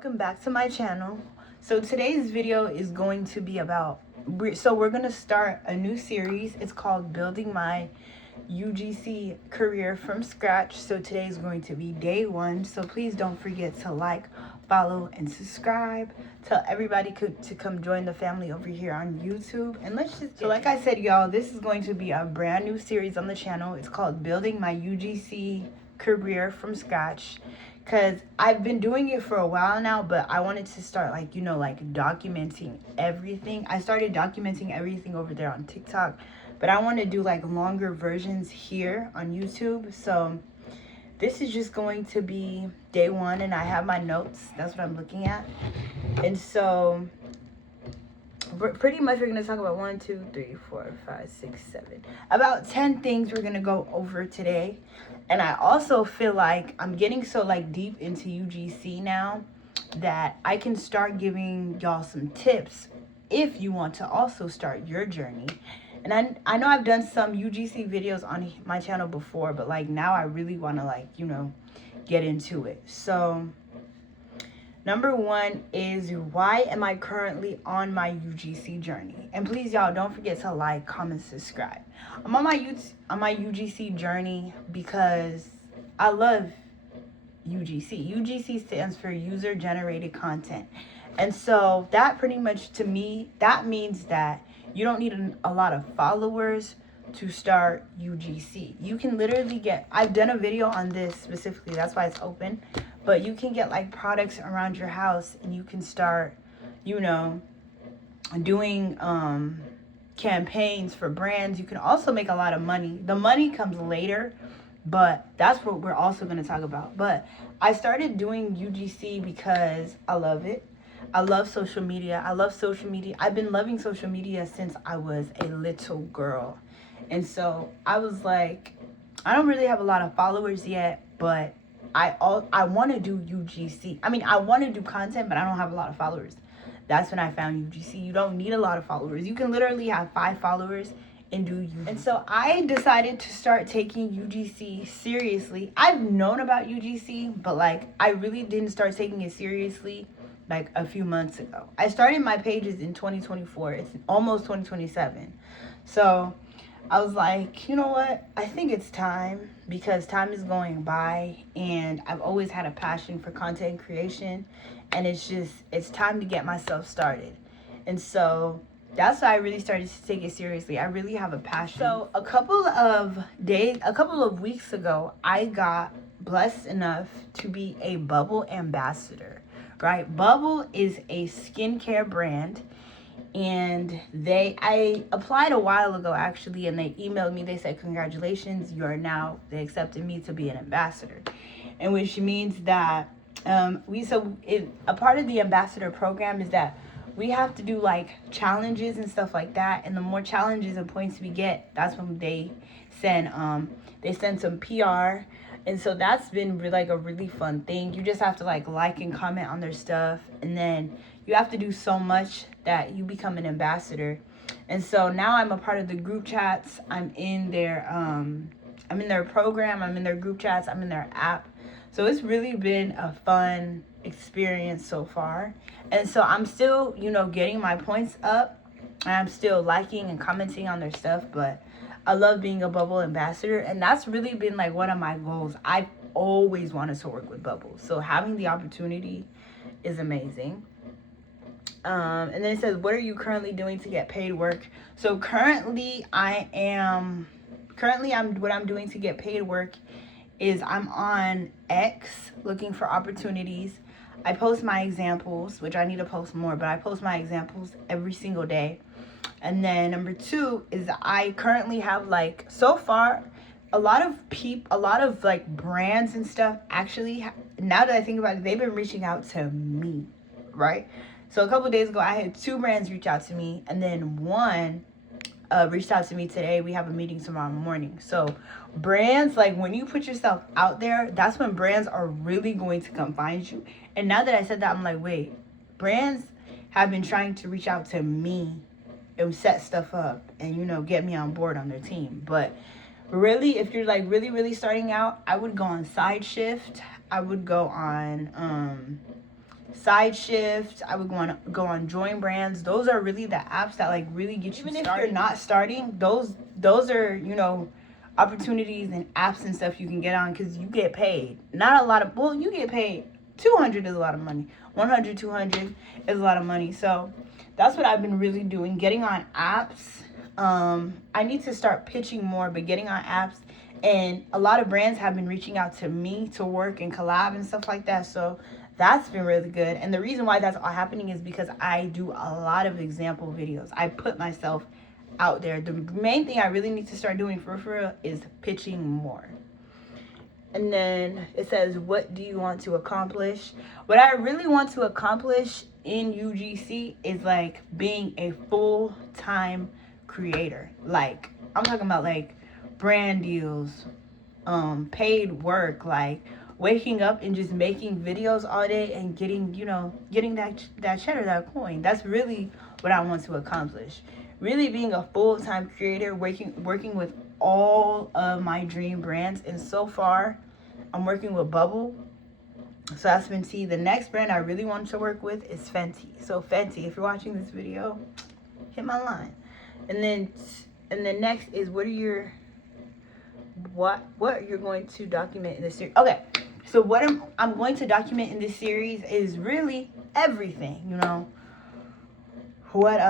welcome back to my channel. So today's video is going to be about, we're going to start a new series. It's called Building My UGC Career from Scratch. So today is going to be day one. So please don't forget to like, follow, and subscribe. Tell everybody to come join the family over here on YouTube. And let's just, so like I said, y'all, this is going to be a brand new series on the channel. It's called Building My UGC Career from Scratch. Because I've been doing it for a while now, but I wanted to start documenting everything. I started documenting everything over there on TikTok, but I want to do like longer versions here on YouTube. So this is just going to be day one, and I have my notes. That's what I'm looking at. And so pretty much we're going to talk about 1, 2, 3, 4, 5, 6, 7. About 10 things we're going to go over today. And I also feel like I'm getting so deep into UGC now that I can start giving y'all some tips if you want to also start your journey. And I know I've done some UGC videos on my channel before, but now I really want to get into it. So number one is, why am I currently on my UGC journey? And please, y'all, don't forget to like, comment, subscribe. I'm on my UGC journey because I love UGC. UGC stands for User Generated Content. And so that pretty much, to me, that means that you don't need a lot of followers to start UGC. You can literally get, I've done a video on this specifically, that's why it's open, but you can get products around your house, and you can start, doing campaigns for brands. You can also make a lot of money. The money comes later, but that's what we're also going to talk about. But I started doing UGC because I love it. I love social media. I've been loving social media since I was a little girl. And so I was like, I don't really have a lot of followers yet, but I want to do UGC. I want to do content, but I don't have a lot of followers. That's when I found UGC. You don't need a lot of followers. You can literally have 5 followers and do UGC. And so I decided to start taking UGC seriously. I've known about UGC, but I really didn't start taking it seriously a few months ago. I started my pages in 2024. It's almost 2027. So I was like, you know what? I think it's time, because time is going by, and I've always had a passion for content creation, and it's time to get myself started. And so that's why I really started to take it seriously. I really have a passion. So a couple of weeks ago, I got blessed enough to be a Bubble ambassador, right? Bubble is a skincare brand. And I applied a while ago, actually, and they emailed me. They said, congratulations, they accepted me to be an ambassador. And which means that a part of the ambassador program is that we have to do challenges and stuff like that. And the more challenges and points we get, that's when they send some PR. And so that's been a really fun thing. You just have to like and comment on their stuff, and then you have to do so much that you become an ambassador. And so now I'm a part of the group chats. I'm in their program, I'm in their group chats, I'm in their app. So it's really been a fun experience so far. And so I'm still, getting my points up. I'm still liking and commenting on their stuff, but I love being a Bubble ambassador, and that's really been one of my goals. I've always wanted to work with Bubble, so having the opportunity is amazing. And then it says, what are you currently doing to get paid work? So currently what I'm doing to get paid work is I'm on X looking for opportunities. I post my examples, which I need to post more, but I post my examples every single day. And then number 2 is I currently have so far a lot of brands and stuff, actually, now that I think about it, they've been reaching out to me, right? So a couple of days ago, I had 2 brands reach out to me, and then one reached out to me today. We have a meeting tomorrow morning. So brands, when you put yourself out there, that's when brands are really going to come find you. And now that I said that, I'm like, wait, brands have been trying to reach out to me and set stuff up and, get me on board on their team. But really, if you're really starting out, I would go on SideShift. I would go on Side Shift. I would go on Join Brands. Those are really the apps that like really get you started. Even if you're not starting, those are, you know, opportunities and apps and stuff you can get on because you get paid. Not a lot of, well, you get paid. 200 is a lot of money. 100, 200 is a lot of money. So that's what I've been really doing, getting on apps. I need to start pitching more, but getting on apps. And a lot of brands have been reaching out to me to work and collab and stuff like that. So that's been really good. And the reason why that's all happening is because I do a lot of example videos. I put myself out there. The main thing I really need to start doing for real is pitching more. And then it says, what do you want to accomplish? What I really want to accomplish in UGC is like being a full-time creator. Like, I'm talking about like brand deals, paid work, like waking up and just making videos all day and getting, you know, getting that cheddar, that coin. That's really what I want to accomplish. Really being a full-time creator, working with all of my dream brands. And so far, I'm working with Bubble. So that's Fenty. The next brand I really want to work with is Fenty. So Fenty, if you're watching this video, hit my line. And then next is what you're going to document in this series. Okay, so what I'm going to document in this series is really everything, you know. What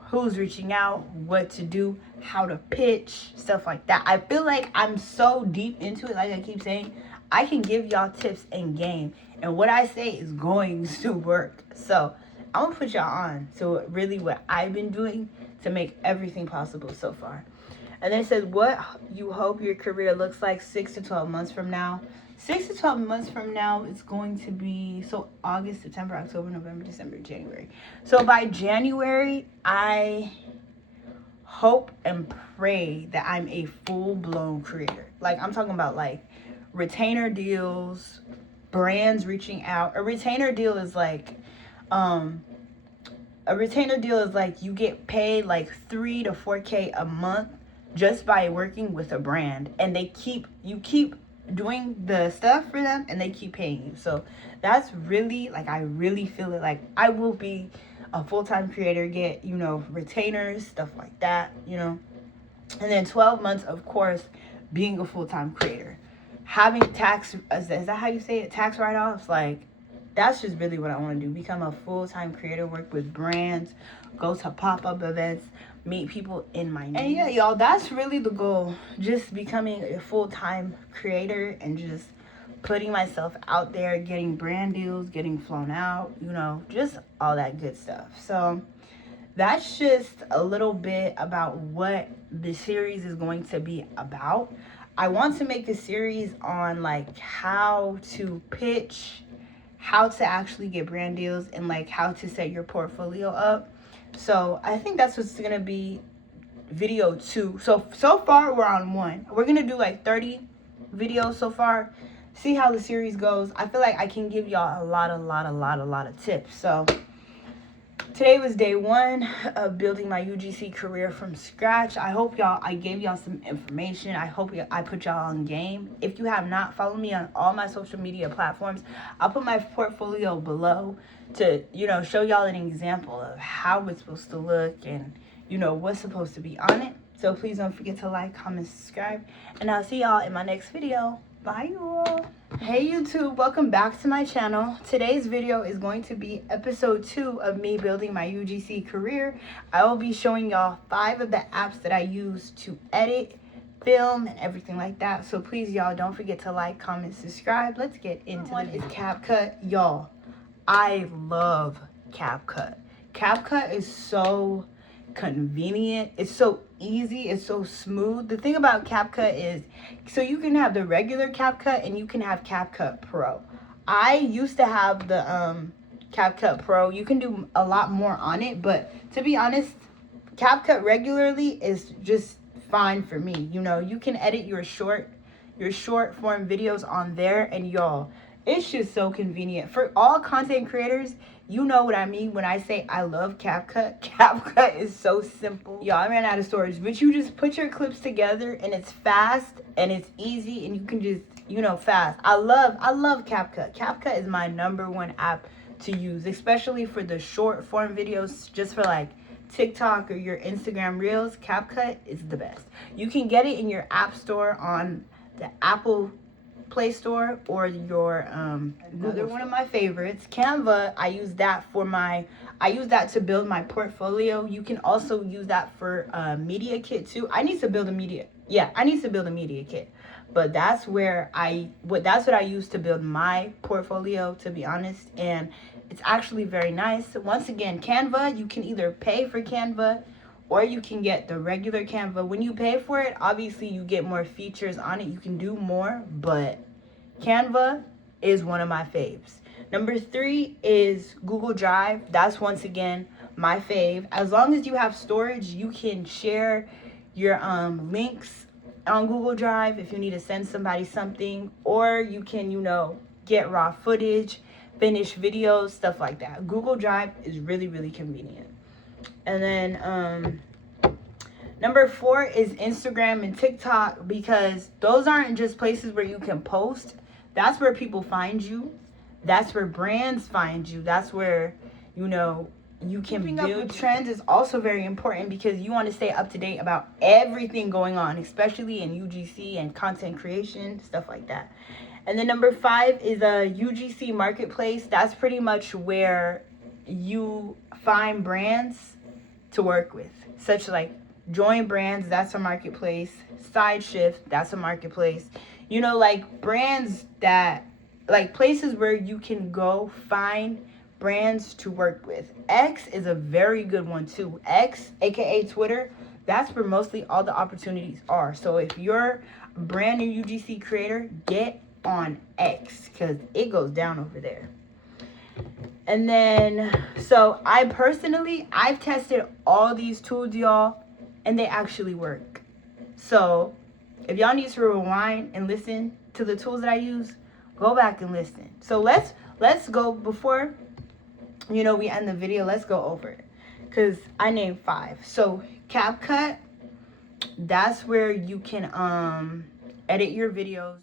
who's reaching out, what to do, how to pitch, stuff like that. I feel like I'm so deep into it, like I keep saying, I can give y'all tips and game, and what I say is going to work. So I'm gonna put y'all on to really what I've been doing to make everything possible so far. And then it says, what you hope your career looks like 6 to 12 months from now. 6 to 12 months from now, it's going to be, so August, September, October, November, December, January. So by January, I hope and pray that I'm a full-blown creator. Like, I'm talking about, like, retainer deals, brands reaching out. A retainer deal is like, you get paid like 3 to 4K a month just by working with a brand, and you keep doing the stuff for them and they keep paying you. So that's really, like, I really feel it, like I will be a full-time creator, get, you know, retainers, stuff like that, you know. And then 12 months, of course, being a full-time creator, having tax, is that how you say it, tax write-offs. Like, that's just really what I want to do, become a full-time creator, work with brands, go to pop-up events, meet people in my name. And yeah, y'all, that's really the goal, just becoming a full-time creator and just putting myself out there, getting brand deals, getting flown out, you know, just all that good stuff. So that's just a little bit about what the series is going to be about. I want to make a series on like how to pitch, how to actually get brand deals, and like how to set your portfolio up. So I think that's what's gonna be video 2. So far we're on 1. We're gonna do like 30 videos so far. See how the series goes. I feel like I can give y'all a lot of tips. So today was day 1 of building my UGC career from scratch. I hope I gave y'all some information. I hope I put y'all on game. If you have not, follow me on all my social media platforms. I'll put my portfolio below to, you know, show y'all an example of how it's supposed to look and, you know, what's supposed to be on it. So please don't forget to like, comment, subscribe, and I'll see y'all in my next video. Bye, you all. Hey YouTube, welcome back to my channel. Today's video is going to be episode 2 of me building my UGC career. I will be showing y'all 5 of the apps that I use to edit, film, and everything like that. So please, y'all, don't forget to like, comment, subscribe. Let's get into it. One is CapCut. Y'all, I love CapCut. CapCut is so convenient. It's so easy. It's so smooth. The thing about CapCut is, so you can have the regular CapCut and you can have CapCut Pro. I used to have the CapCut Pro. You can do a lot more on it, but to be honest, CapCut regularly is just fine for me. You know, you can edit your short form videos on there, and y'all, it's just so convenient for all content creators. You know what I mean when I say I love CapCut. CapCut is so simple. Y'all, I ran out of storage, but you just put your clips together and it's fast and it's easy, and fast. I love CapCut. CapCut is my #1 app to use, especially for the short form videos, just for like TikTok or your Instagram Reels. CapCut is the best. You can get it in your app store on the Apple Play Store or your another one of my favorites, Canva. I use that to build my portfolio. You can also use that for media kit too. I need to build a media kit, but that's what I use to build my portfolio, to be honest, and it's actually very nice. Once again, Canva, you can either pay for Canva or you can get the regular Canva. When you pay for it, obviously you get more features on it. You can do more, but Canva is one of my faves. #3 is Google Drive. That's once again my fave. As long as you have storage, you can share your links on Google Drive if you need to send somebody something, or you can, get raw footage, finish videos, stuff like that. Google Drive is really, really convenient. And then #4 is Instagram and TikTok, because those aren't just places where you can post. That's where people find you. That's where brands find you. That's where, you can build. Keeping up with trends is also very important, because you want to stay up to date about everything going on, especially in UGC and content creation, stuff like that. And then #5 is a UGC marketplace. That's pretty much where you find brands to work with, such like Join Brands, that's a marketplace. Side Shift, that's a marketplace. Like brands that, like places where you can go find brands to work with. X is a very good one too. X, aka Twitter, that's where mostly all the opportunities are. So if you're a brand new UGC creator, get on X, because it goes down over there. And then, so I've tested all these tools, y'all, and they actually work. So if y'all need to rewind and listen to the tools that I use, go back and listen. So let's go, before we end the video, let's go over it, because I named 5. So CapCut, that's where you can edit your videos.